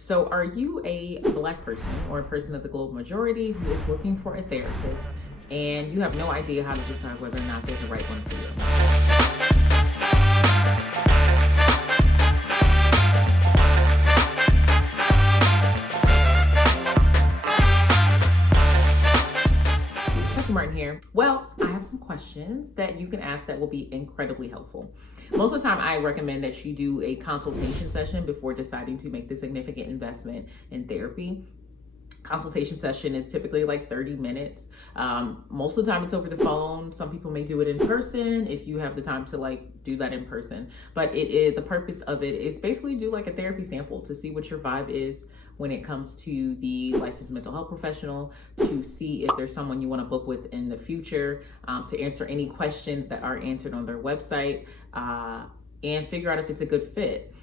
So, are you a Black person or a person of the global majority who is looking for a therapist and you have no idea how to decide whether or not they're the right one for you? Raquel Martin here. Well, I have some questions that you can ask that will be incredibly helpful. Most of the time, I recommend that you do a consultation session before deciding to make the significant investment in therapy. Consultation session is typically like 30 minutes. Most of the time it's over the phone. Some people may do it in person if you have the time to do that in person. But it is, the purpose of it is basically do like a therapy sample to see what your vibe is when it comes to the licensed mental health professional, to see if there's someone you want to book with in the future, to answer any questions that are answered on their website, and figure out if it's a good fit.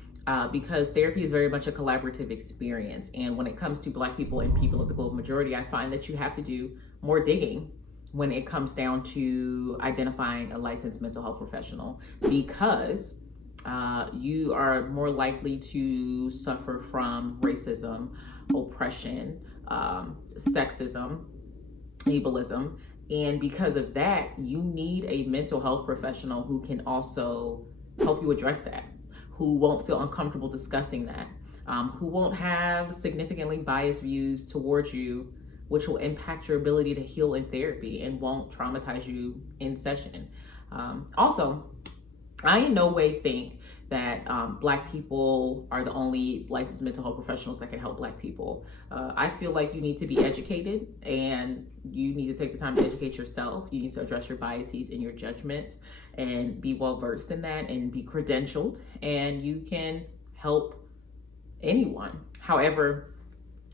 Because therapy is very much a collaborative experience. And when it comes to Black people and people of the global majority, I find that you have to do more digging when it comes down to identifying a licensed mental health professional, because you are more likely to suffer from racism, oppression, sexism, ableism. And because of that, you need a mental health professional who can also help you address that, who won't feel uncomfortable discussing that, who won't have significantly biased views towards you, which will impact your ability to heal in therapy and won't traumatize you in session. Also, I in no way think that Black people are the only licensed mental health professionals that can help Black people. I feel like you need to be educated, and you need to take the time to educate yourself. You need to address your biases and your judgments and be well versed in that and be credentialed, and you can help anyone. However,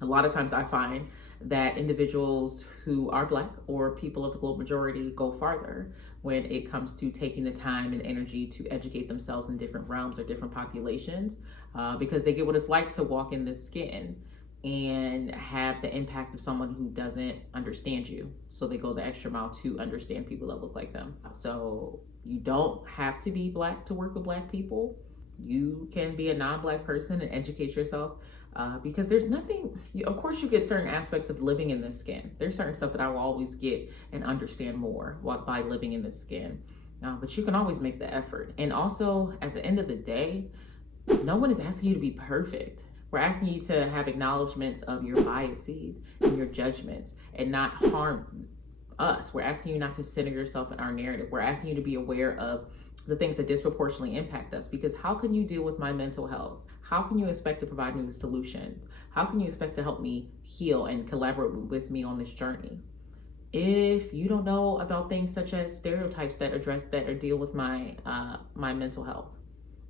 a lot of times I find that individuals who are Black or people of the global majority go farther when it comes to taking the time and energy to educate themselves in different realms or different populations, because they get what it's like to walk in this skin and have the impact of someone who doesn't understand you. So they go the extra mile to understand people that look like them. So you don't have to be Black to work with Black people. You can be a non-Black person and educate yourself. Because there's nothing, of course you get certain aspects of living in this skin. There's certain stuff that I will always get and understand more by living in this skin. But you can always make the effort. And also, at the end of the day, no one is asking you to be perfect. We're asking you to have acknowledgments of your biases and your judgments and not harm us. We're asking you not to center yourself in our narrative. We're asking you to be aware of the things that disproportionately impact us. Because how can you deal with my mental health? How can you expect to provide me with solutions? How can you expect to help me heal and collaborate with me on this journey if you don't know about things such as stereotypes that address that or deal with my mental health?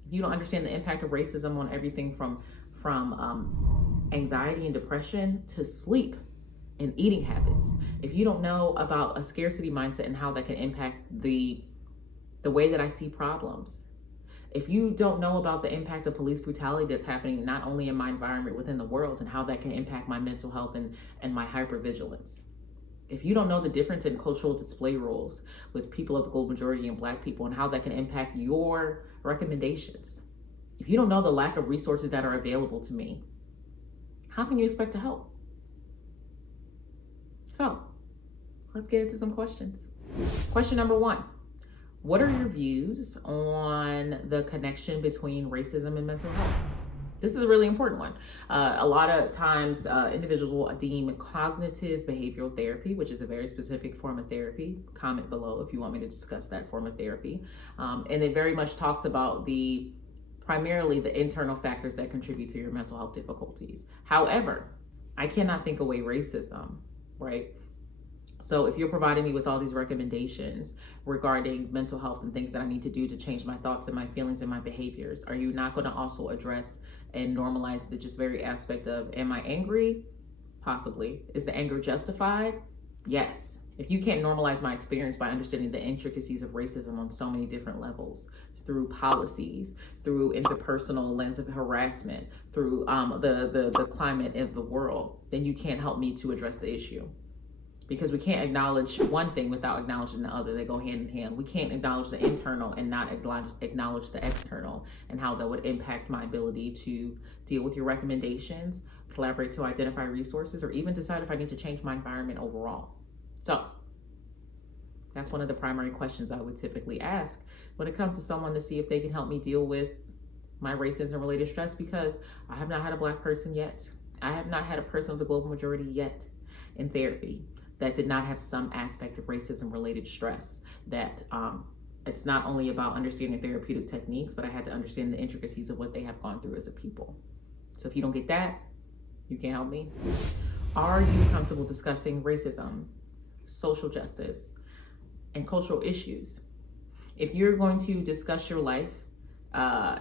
If you don't understand the impact of racism on everything from anxiety and depression to sleep and eating habits, if you don't know about a scarcity mindset and how that can impact the way that I see problems, if you don't know about the impact of police brutality that's happening not only in my environment, within the world, and how that can impact my mental health and my hypervigilance, if you don't know the difference in cultural display rules with people of the global majority and Black people and how that can impact your recommendations, if you don't know the lack of resources that are available to me, how can you expect to help? So let's get into some questions. Question number 1. What are your views on the connection between racism and mental health? This is a really important one. A lot of times individuals will deem cognitive behavioral therapy, which is a very specific form of therapy. Comment below if you want me to discuss that form of therapy. And it very much talks about primarily the internal factors that contribute to your mental health difficulties. However, I cannot think away racism, right? So if you're providing me with all these recommendations regarding mental health and things that I need to do to change my thoughts and my feelings and my behaviors, are you not going to also address and normalize the just very aspect of, am I angry? Possibly. Is the anger justified? Yes. If you can't normalize my experience by understanding the intricacies of racism on so many different levels, through policies, through interpersonal lens of harassment, through the climate of the world, then you can't help me to address the issue. because we can't acknowledge one thing without acknowledging the other. They go hand in hand. We can't acknowledge the internal and not acknowledge the external, and how that would impact my ability to deal with your recommendations, collaborate to identify resources, or even decide if I need to change my environment overall. So that's one of the primary questions I would typically ask when it comes to someone, to see if they can help me deal with my racism related stress, because I have not had a Black person yet. I have not had a person of the global majority yet in therapy that did not have some aspect of racism related stress. That it's not only about understanding therapeutic techniques, but I had to understand the intricacies of what they have gone through as a people. So if you don't get that, you can't help me. Are you comfortable discussing racism, social justice, and cultural issues? If you're going to discuss your life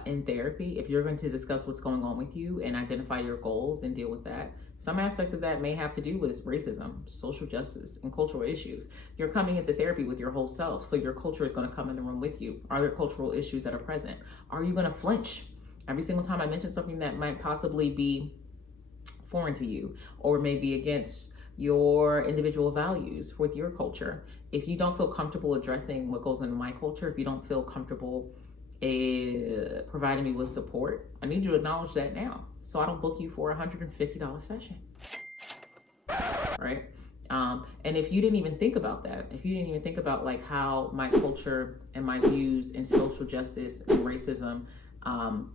in therapy, if you're going to discuss what's going on with you and identify your goals and deal with that, some aspect of that may have to do with racism, social justice, and cultural issues. You're coming into therapy with your whole self, so your culture is going to come in the room with you. Are there cultural issues that are present? Are you going to flinch every single time I mention something that might possibly be foreign to you, or maybe against your individual values with your culture? If you don't feel comfortable addressing what goes into my culture, if you don't feel comfortable providing me with support, I need you to acknowledge that now, so I don't book you for a $150 session, right? And if you didn't even think about that, if you didn't even think about like how my culture and my views in social justice and racism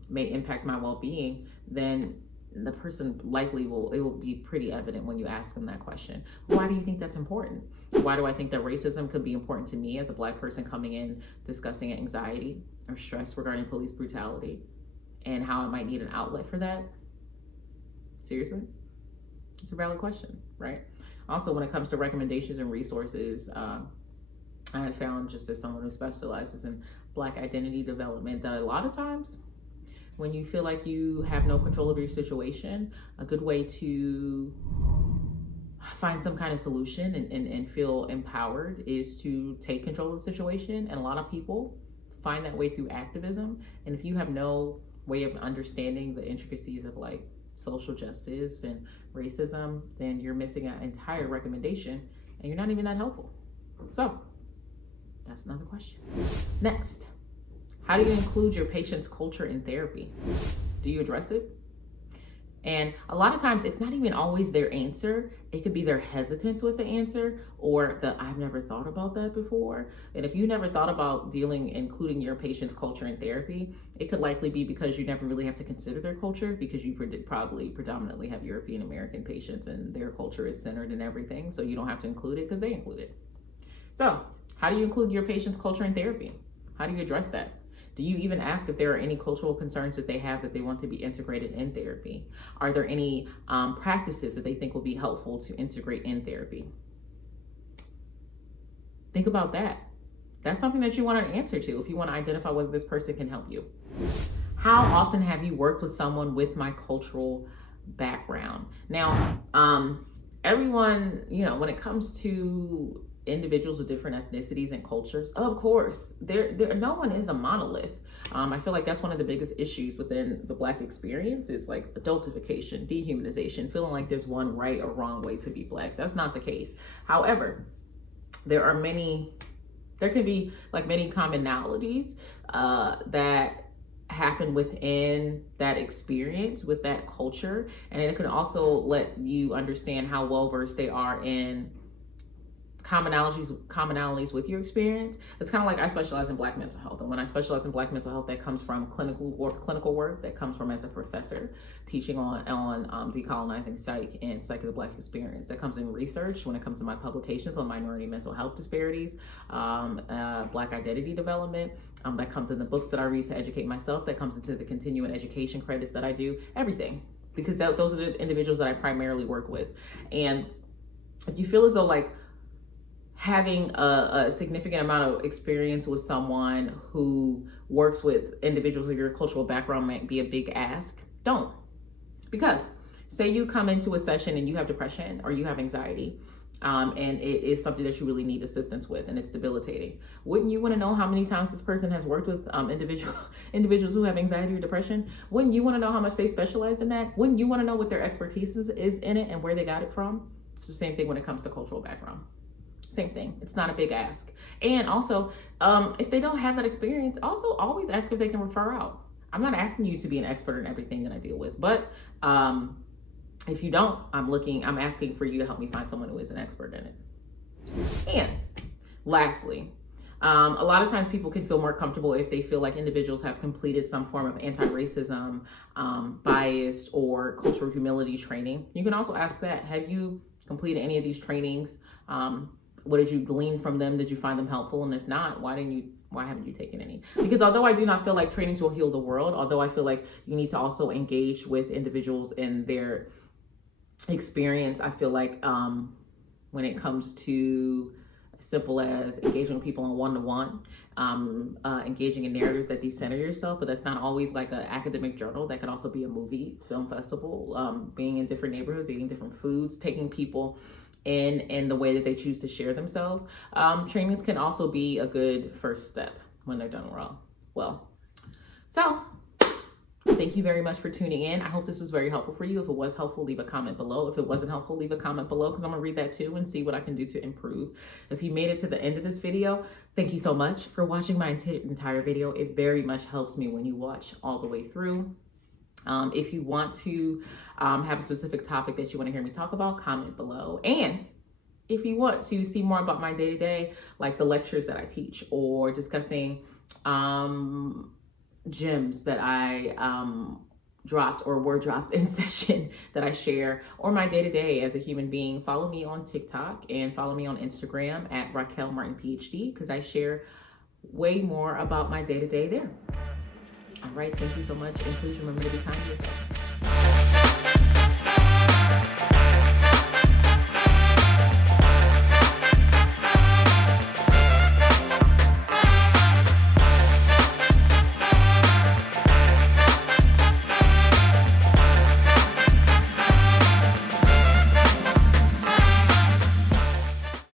may impact my well-being, then the person likely it will be pretty evident when you ask them that question. Why do you think that's important? Why do I think that racism could be important to me as a Black person coming in discussing anxiety or stress regarding police brutality, and how I might need an outlet for that? Seriously? It's a valid question, right? Also, when it comes to recommendations and resources, I have found, just as someone who specializes in Black identity development, that a lot of times when you feel like you have no control over your situation, a good way to find some kind of solution and feel empowered is to take control of the situation. And a lot of people find that way through activism. And if you have no way of understanding the intricacies of like social justice and racism, then you're missing an entire recommendation and you're not even that helpful. So that's another question. Next, how do you include your patient's culture in therapy? Do you address it? And a lot of times it's not even always their answer. It could be their hesitance with the answer, or the I've never thought about that before. And if you never thought about including your patient's culture in therapy, it could likely be because you never really have to consider their culture, because you probably predominantly have European American patients and their culture is centered in everything. So you don't have to include it because they include it. So how do you include your patient's culture in therapy? How do you address that? Do you even ask if there are any cultural concerns that they have that they want to be integrated in therapy? Are there any practices that they think will be helpful to integrate in therapy? Think about that. That's something that you want an answer to if you want to identify whether this person can help you. How often have you worked with someone with my cultural background? Now, everyone, when it comes to individuals with different ethnicities and cultures, of course, no one is a monolith. I feel like that's one of the biggest issues within the Black experience is like adultification, dehumanization, feeling like there's one right or wrong way to be Black. That's not the case. However, there can be like many commonalities that happen within that experience with that culture, and it can also let you understand how well versed they are in commonalities with your experience. It's kind of like I specialize in Black mental health, and when I specialize in Black mental health, that comes from clinical work, that comes from as a professor teaching on decolonizing psych and psych of the Black experience, that comes in research when it comes to my publications on minority mental health disparities, Black identity development, that comes in the books that I read to educate myself, that comes into the continuing education credits that I do, everything, because those are the individuals that I primarily work with. And if you feel as though like having a significant amount of experience with someone who works with individuals of your cultural background might be a big ask, don't. Because say you come into a session and you have depression or you have anxiety, and it is something that you really need assistance with and it's debilitating. Wouldn't you want to know how many times this person has worked with individuals who have anxiety or depression? Wouldn't you want to know how much they specialize in that? Wouldn't you want to know what their expertise is in it and where they got it from? It's the same thing when it comes to cultural background. Same thing. It's not a big ask. And also, if they don't have that experience, also always ask if they can refer out. I'm not asking you to be an expert in everything that I deal with, but if you don't, I'm asking for you to help me find someone who is an expert in it. And lastly, a lot of times people can feel more comfortable if they feel like individuals have completed some form of anti-racism, bias, or cultural humility training. You can also ask that. Have you completed any of these trainings? What did you glean from them? Did you find them helpful? And if not, why haven't you taken any? Because although I do not feel like trainings will heal the world, although I feel like you need to also engage with individuals in their experience, I feel like when it comes to simple as engaging with people on one-to-one, engaging in narratives that decenter yourself, but that's not always like an academic journal. That could also be a movie, film festival, being in different neighborhoods, eating different foods, taking people in the way that they choose to share themselves. Trainings can also be a good first step when they're done well. So thank you very much for tuning in. I hope this was very helpful for you. If it was helpful, leave a comment below. If it wasn't helpful, leave a comment below, because I'm gonna read that too and see what I can do to improve. If you made it to the end of this video, thank you so much for watching my entire video. It very much helps me when you watch all the way through. If you want to have a specific topic that you want to hear me talk about, comment below. And if you want to see more about my day-to-day, like the lectures that I teach, or discussing gems that I dropped or were dropped in session that I share, or my day-to-day as a human being, follow me on TikTok and follow me on Instagram at Raquel Martin PhD, because I share way more about my day-to-day there. All right, thank you so much, and please remember to be kind to yourself.